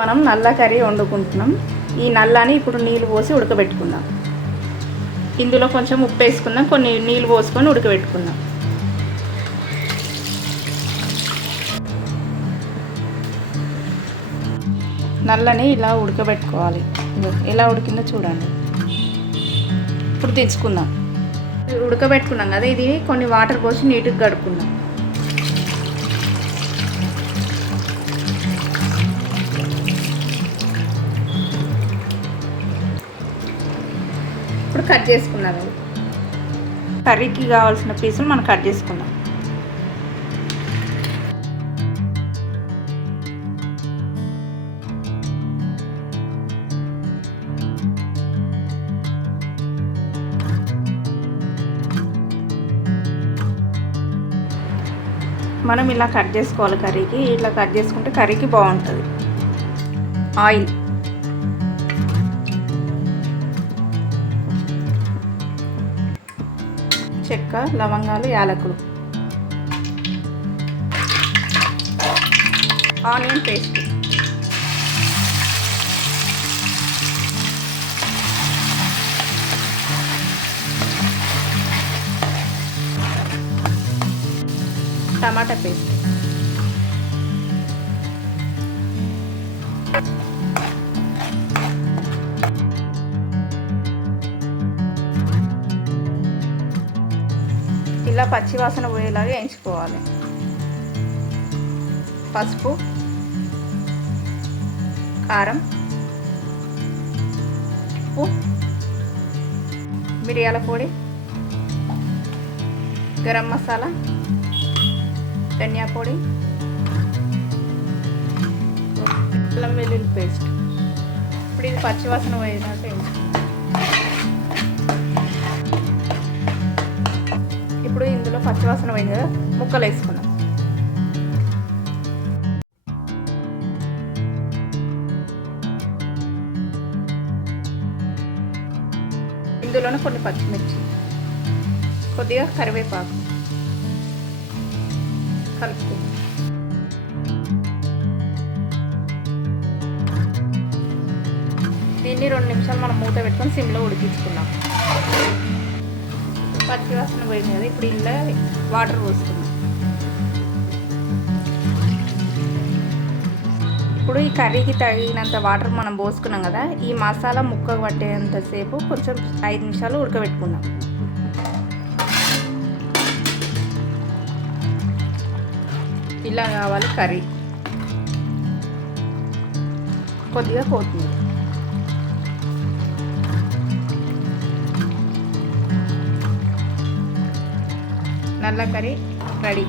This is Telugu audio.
మనం నల్ల కర్రీ వండుకుంటున్నాం. ఈ నల్లని ఇప్పుడు నీళ్ళు పోసి ఉడకబెట్టుకుందాం. ఇందులో కొంచెం ఉప్పు వేసుకుందాం, కొన్ని నీళ్ళు పోసుకొని ఉడకబెట్టుకుందాం. నల్లని ఇలా ఉడకబెట్టుకోవాలి. ఎలా ఉడికిందో చూడండి. ఇప్పుడు తెచ్చుకుందాం. ఉడకబెట్టుకున్నాం కదా, ఇది కొన్ని వాటర్ పోసి నీట్గా కడుక్కుందాం. ఇప్పుడు కట్ చేసుకున్నాం. కర్రీకి కావాల్సిన పీసులు మనం కట్ చేసుకుందాం. మనం ఇలా కట్ చేసుకోవాలి. కర్రీకి ఇట్లా కట్ చేసుకుంటే కర్రీకి బాగుంటుంది. ఆయిల్, చెక్క, లవంగాలు, యాలకులు, ఆనియన్ పేస్ట్, టమాటా పేస్ట్, ఇలా పచ్చివాసన పోయేలాగా వేయించుకోవాలి. పసుపు, కారం, ఉప్పు, మిరియాల పొడి, గరం మసాలా, ధనియా పొడి, అల్లం వెల్లుల్లి పేస్ట్. ఇప్పుడు ఇది పచ్చివాసన పోయేదాకా వేయించుకోవాలి. ఇప్పుడు ఇందులో పచ్చివాసన పోయింది కదా, ముక్కలు వేసుకుందాం. ఇందులోనే కొన్ని పచ్చిమిర్చి, కొద్దిగా కరివేపాకు కలుపుకో. దీన్ని 2 నిమిషాలు మనం మూత పెట్టుకొని సిమ్లో ఉడికించుకున్నాం. పచ్చివాసన పోయింది కదా, ఇప్పుడు ఇందులో వాటర్ పోసుకున్నాం. ఇప్పుడు ఈ కర్రీకి తగినంత వాటర్ మనం పోసుకున్నాం కదా, ఈ మసాలా ముక్క పట్టేంతసేపు కొంచెం 5 నిమిషాలు ఉడకబెట్టుకుందాం. ఇలా కావాలి కర్రీ. కొద్దిగా కొత్తిమీర. నల్ల కర్రీ రెడీ.